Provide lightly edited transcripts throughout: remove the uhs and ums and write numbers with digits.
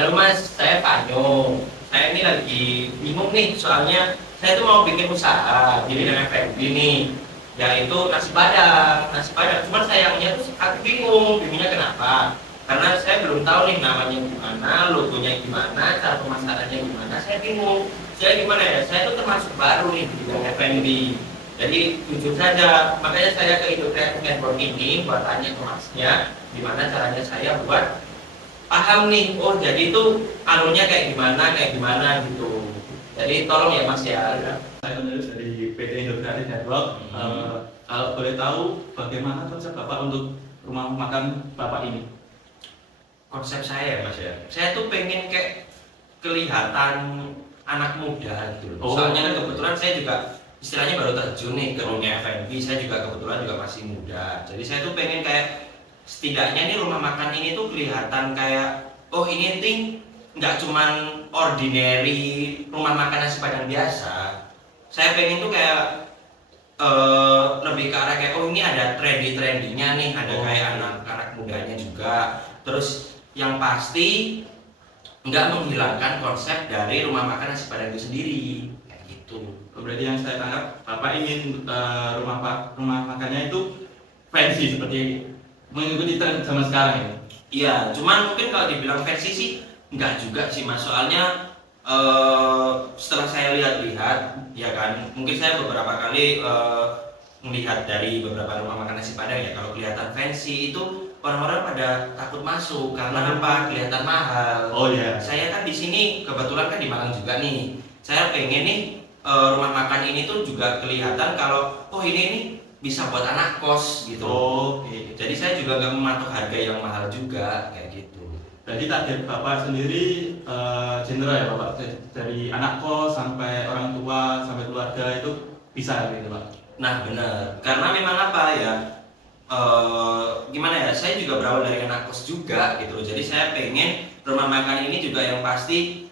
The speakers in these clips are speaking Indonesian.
Halo Mas, saya Panyo. Saya ini lagi bingung nih, soalnya saya tuh mau bikin usaha di bidang F&B nih, yaitu nasi Padang. Nasi Padang, cuman sayangnya tuh aku bingungnya kenapa? Karena saya belum tahu nih namanya gimana, logonya gimana, cara pemasarannya gimana, saya bingung. Saya gimana ya? Saya tuh termasuk baru nih di bidang F&B. Jadi jujur saja, makanya saya ke Indo Creative Network ini buat tanya ke Masnya, gimana caranya saya buat paham nih, oh jadi itu anunya kayak gimana gitu. Jadi tolong ya Mas ya. Saya penulis dari PT Indo Creative Network. Kalau boleh tahu bagaimana konsep Bapak untuk rumah makan Bapak ini? Konsep saya Mas ya, saya tuh pengen kayak kelihatan anak muda gitu loh. Oh. Soalnya kan kebetulan saya juga istilahnya baru terjun nih ke dunia F&B, saya juga kebetulan juga masih muda. Jadi saya tuh pengen kayak setidaknya nih rumah makan ini tuh kelihatan kayak oh ini nih nggak cuman ordinary rumah makan nasi Padang biasa. Saya pengen tuh kayak lebih ke arah kayak oh ini ada trendy-trendinya nih, ada kayak anak-anak mudanya juga. Terus yang pasti nggak menghilangkan konsep dari rumah makan nasi Padang itu sendiri kayak gitu. Berarti yang saya tangkap Bapak ingin rumah makannya itu fancy seperti mengikuti tren zaman sekarang ya? Iya, cuman mungkin kalau dibilang versi sih enggak juga sih Mas. Soalnya setelah saya lihat-lihat, ya kan, mungkin saya beberapa kali melihat dari beberapa rumah makan nasi Padang ya. Kalau kelihatan fancy itu orang-orang pada takut masuk karena apa? Kelihatan mahal. Oh ya. Saya kan di sini kebetulan kan di Malang juga nih. Saya pengen nih rumah makan ini tuh juga kelihatan kalau oh ini nih bisa buat anak kos gitu. Oke. Jadi saya juga nggak mematok harga yang mahal juga kayak gitu. Berarti target Bapak sendiri general ya Bapak, dari anak kos sampai orang tua sampai keluarga itu bisa gitu Pak? Nah benar, karena memang apa ya, gimana ya, saya juga berawal dari anak kos juga gitu. Jadi saya pengen rumah makan ini juga yang pasti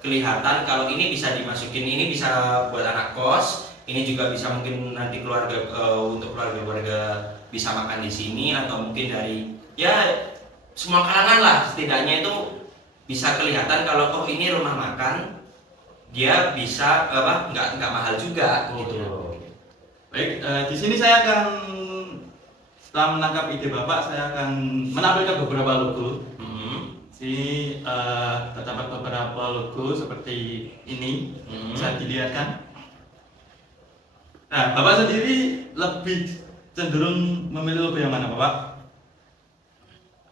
kelihatan kalau ini bisa dimasukin, ini bisa buat anak kos, ini juga bisa mungkin nanti keluarga untuk keluarga-keluarga bisa makan di sini atau mungkin dari ya semua kalangan lah, setidaknya itu bisa kelihatan kalau oh ini rumah makan dia bisa apa nggak mahal juga gitu loh. Baik, di sini saya akan setelah menangkap ide Bapak, saya akan menampilkan beberapa logo. Sini terdapat beberapa logo seperti ini, bisa dilihatkan. Nah, Bapak sendiri lebih cenderung memilih logo yang mana, Bapak?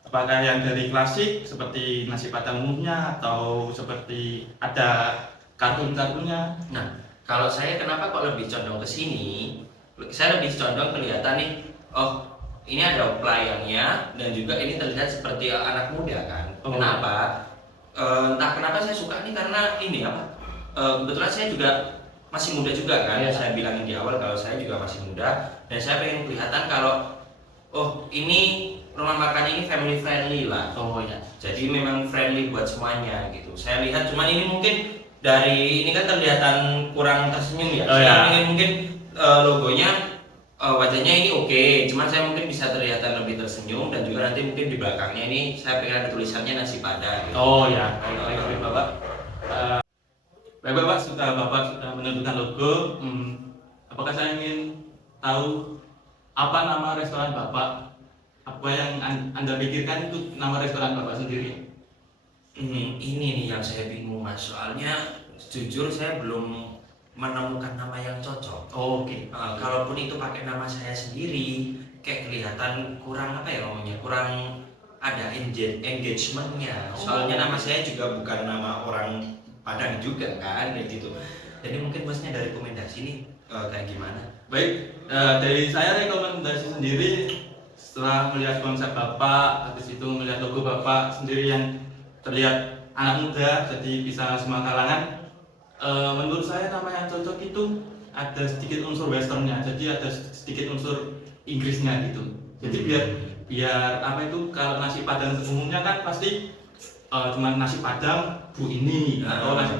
Apakah yang dari klasik seperti nasi Padang umumnya atau seperti ada kartun-kartunnya? Nah, kalau saya kenapa kok lebih condong ke sini? Saya lebih condong kelihatan nih, oh ini ada pelayannya dan juga ini terlihat seperti anak muda kan. Kenapa? Entah kenapa saya suka nih karena ini apa? Kebetulan saya juga masih muda juga kan. Saya bilangin di awal kalau saya juga masih muda dan saya pengen kelihatan kalau oh ini rumah makan ini family friendly lah. Oh ya. Jadi memang friendly buat semuanya gitu. Saya lihat cuman ini mungkin dari ini kan kelihatan kurang tersenyum ya. Saya pengen mungkin logonya wajahnya ini oke, cuman saya mungkin bisa terlihat lebih tersenyum dan juga nanti mungkin di belakangnya ini saya pengen ada tulisannya nasi Padang gitu. Oh ya, baik Bapak. Baik Bapak, Bapak sudah menentukan logo. Apakah saya ingin tahu apa nama restoran Bapak? Apa yang Anda pikirkan itu nama restoran Bapak sendiri? Ini nih yang saya bingung Mas, soalnya jujur saya belum menemukan nama yang cocok. Oke. Kalaupun itu pakai nama saya sendiri, kayak kelihatan kurang apa ya ngomongnya, kurang ada engagementnya. Soalnya nama saya juga bukan nama orang Padang juga kan, kayak gitu. Jadi mungkin Masnya ada rekomendasi nih kayak gimana? Baik, dari saya rekomendasi sendiri setelah melihat konsep Bapak, habis itu melihat logo Bapak sendiri yang terlihat anak muda, jadi bisa semua kalangan. Menurut saya nama yang cocok itu ada sedikit unsur westernnya, jadi ada sedikit unsur Inggrisnya gitu. Jadi biar apa itu, kalau nasi Padang umumnya kan pasti cuma nasi Padang bu ini atau nasi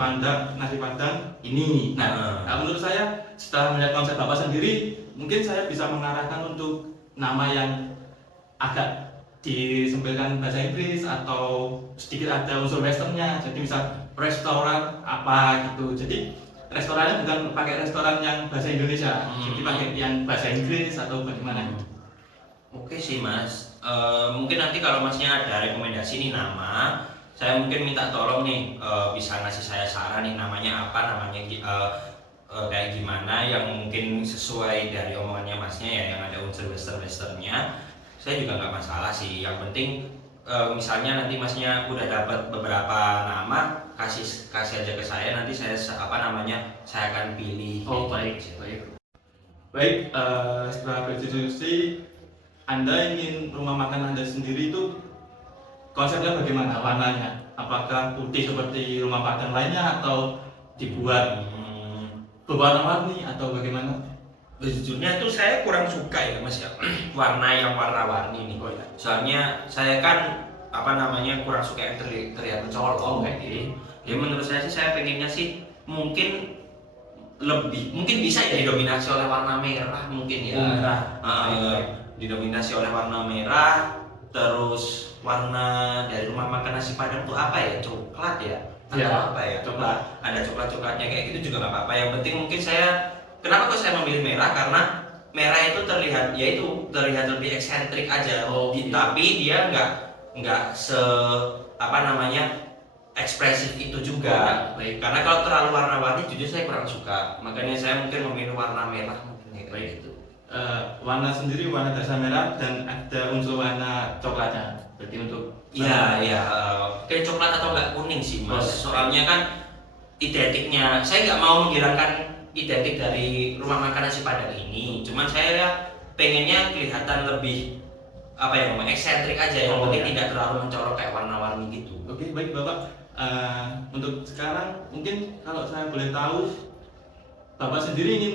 Padang ini. Nah, menurut saya setelah melihat konsep Bapak sendiri, mungkin saya bisa mengarahkan untuk nama yang agak disempilkan bahasa Inggris atau sedikit ada unsur westernnya. Jadi misal restoran apa gitu. Jadi restorannya bukan pakai restoran yang bahasa Indonesia, jadi pakai yang bahasa Inggris atau bagaimana? Oke sih Mas. Mungkin nanti kalau Masnya ada rekomendasi nih nama, saya mungkin minta tolong nih bisa ngasih saya saran nih namanya apa, namanya kayak gimana yang mungkin sesuai dari omongannya Masnya ya, yang ada unsur westernnya. Saya juga nggak masalah sih. Yang penting misalnya nanti Masnya udah dapat beberapa nama, kasih aja ke saya, nanti saya saya akan pilih. Oh baik. Setelah berdiskusi, Anda ingin rumah makan Anda sendiri itu konsepnya bagaimana warnanya? Apakah putih seperti rumah makan lainnya atau dibuat berwarna-warni atau bagaimana? Sejujurnya itu saya kurang suka ya Mas ya warna yang warna-warni nih. Soalnya saya kan kurang suka yang terlihat mencolok kayak gitu. Jadi menurut saya sih saya pengennya sih mungkin bisa ya didominasi oleh warna merah mungkin ya. Didominasi oleh warna merah, terus warna dari rumah makan nasi Padang tuh apa ya? Coklat ya? Atau apa ya? Coklat. Ada coklat-coklatnya kayak gitu juga nggak apa-apa. Yang penting mungkin kenapa kok saya memilih merah? Karena merah itu terlihat lebih eksentrik aja. Tapi dia nggak ekspresif itu juga. Karena kalau terlalu warna-warni jujur saya kurang suka. Makanya saya mungkin memilih warna merah mungkin kayak gitu. Warna sendiri warna dasar merah dan ada unsur warna coklatnya. Berarti untuk kayak coklat atau enggak kuning sih Mas. Soalnya kan identiknya saya nggak mau menghilangkan identik dari rumah makan nasi Padang ini. Cuman saya pengennya kelihatan lebih eksentrik aja, yang penting tidak terlalu mencolok kayak warna-warni gitu. Oke, baik Bapak. Untuk sekarang mungkin kalau saya boleh tahu, Bapak sendiri ingin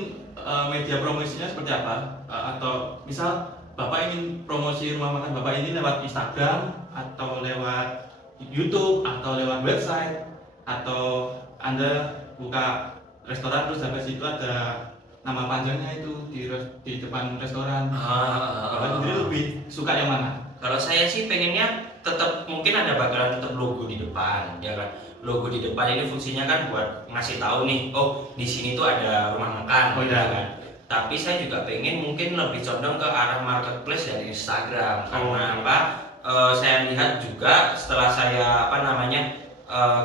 media promosinya seperti apa? Atau misal Bapak ingin promosi rumah makan Bapak ini lewat Instagram atau lewat YouTube atau lewat website, atau Anda buka restoran terus sampai situ ada nama panjangnya itu di depan restoran. Bapak sendiri lebih suka yang mana? Kalau saya sih pengennya mungkin bakalan tetap logo di depan, ya kan? Logo di depan ini fungsinya kan buat ngasih tahu nih, oh di sini tuh ada rumah makan, ya kan? Tapi saya juga pengen mungkin lebih condong ke arah marketplace dari Instagram. Karena saya lihat juga setelah saya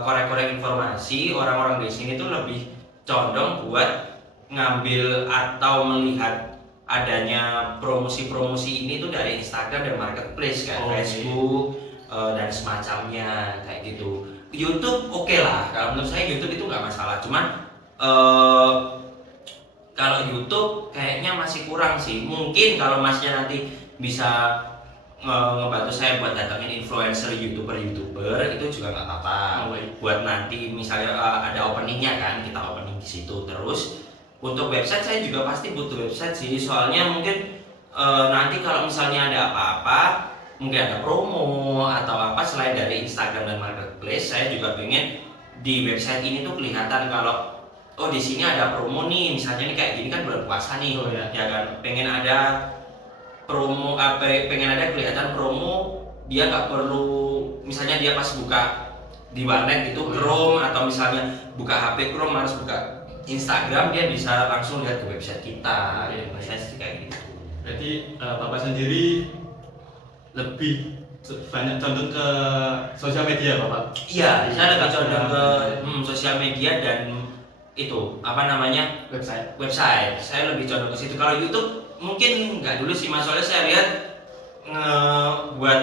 korek-korek informasi, orang-orang di sini tuh lebih condong buat ngambil atau melihat adanya promosi-promosi ini tuh dari Instagram dan marketplace kayak Facebook dan semacamnya kayak gitu. YouTube oke lah, kalau menurut saya YouTube itu nggak masalah. Cuman kalau YouTube kayaknya masih kurang sih. Mungkin kalau Masnya nanti bisa ngebantu saya buat datangin influencer youtuber itu juga nggak apa-apa. Buat nanti misalnya ada openingnya kan, kita opening di situ. Terus untuk website saya juga pasti butuh website sih, soalnya mungkin nanti kalau misalnya ada apa-apa, mungkin ada promo atau apa selain dari Instagram dan marketplace, saya juga pengen di website ini tuh kelihatan kalau oh di sini ada promo nih, misalnya nih kayak gini kan bulan puasa nih, ya kan, pengen ada promo pengen ada kelihatan promo, dia nggak perlu misalnya dia pas buka di warnet itu Chrome atau misalnya buka HP Chrome harus buka Instagram, dia bisa langsung lihat ke website kita. Saya sih kayak gitu. Berarti Bapak sendiri lebih banyak condong ke sosial media Bapak? Iya, saya lebih condong ke sosial media dan itu website. Saya lebih condong ke situ. Kalau YouTube mungkin nggak dulu sih Mas, soalnya saya lihat buat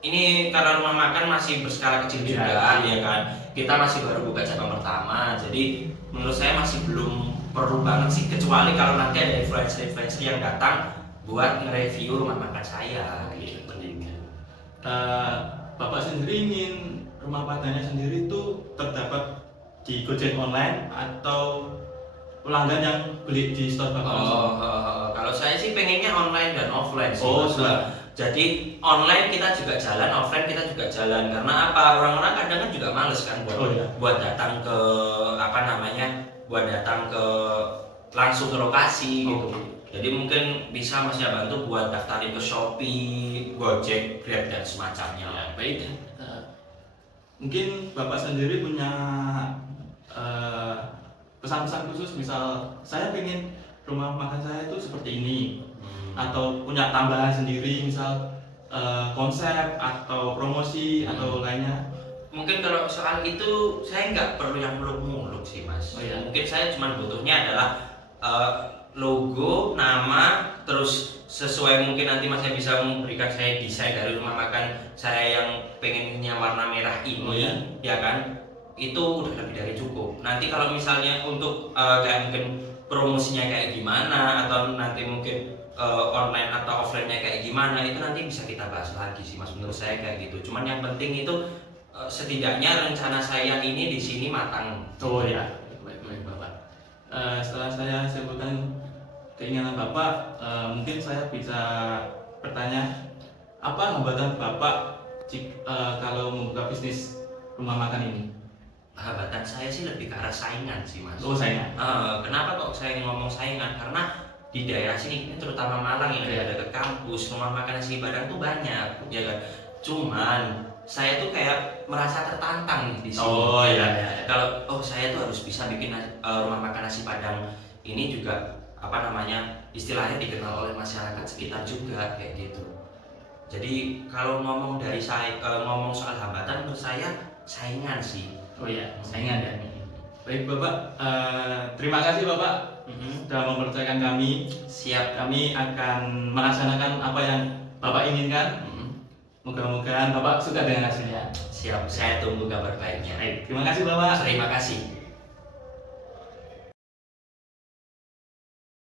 ini karena rumah makan masih berskala kecil juga, ya kan. Kita masih baru buka cabang pertama, jadi menurut saya masih belum perlu banget sih, kecuali kalau nanti ada influencer yang datang buat nge-review rumah makan saya gitu. Bapak sendiri ingin rumah makannya sendiri itu terdapat di Gojek online atau pelanggan yang beli di store Bapak? Kalau saya sih pengennya online dan offline sih. Jadi online kita juga jalan, offline kita juga jalan. Karena apa? Orang-orang kadang kan juga males kan buat datang ke langsung ke lokasi gitu. Jadi mungkin bisa Masnya bantu buat daftarin ke Shopee, Gojek, Grab dan semacamnya. Ya, baik. Mungkin Bapak sendiri punya eh, pesan-pesan khusus, misal saya pengen rumah makan saya itu seperti ini, atau punya tambahan sendiri, misal konsep atau promosi atau lainnya. Mungkin kalau soal itu saya nggak perlu yang muluk-muluk sih Mas. Oh, iya. Mungkin saya cuma butuhnya adalah logo, nama, terus sesuai mungkin nanti Masnya bisa memberikan saya desain dari rumah makan saya yang pengennya warna merah ini, Oh, iya. ya kan? Itu udah lebih dari cukup. Nanti kalau misalnya untuk kayak mungkin promosinya kayak gimana atau nanti mungkin online atau offline-nya kayak gimana itu nanti bisa kita bahas lagi sih Mas, menurut saya kayak gitu. Cuman yang penting itu setidaknya rencana saya ini di sini matang. Oh ya, baik Bapak. Setelah saya sebutkan keinginan Bapak, mungkin saya bisa bertanya, apa hambatan Bapak kalau membuka bisnis rumah makan ini? Hambatan saya sih lebih ke arah saingan sih Mas. Oh, saingan. Kenapa kok saya ngomong saingan? Karena di daerah sini, ini terutama Malang yang ada ke kampus, rumah makan nasi Padang tuh banyak, ya kan. Cuman saya tuh kayak merasa tertantang nih di sini. Oh iya. Kalau saya tuh harus bisa bikin rumah makan nasi Padang ini juga apa namanya istilahnya dikenal oleh masyarakat sekitar juga kayak gitu. Jadi kalau ngomong dari saya ngomong soal hambatan menurut saya saingan sih. Oh iya, saingan ya. Baik Bapak, terima kasih Bapak sudah mempercayakan kami. Siap. Kami akan melaksanakan apa yang Bapak inginkan. Moga-moga Bapak suka dengan hasilnya. Siap, saya tunggu kabar baiknya. Baik, terima kasih Bapak. Terima kasih.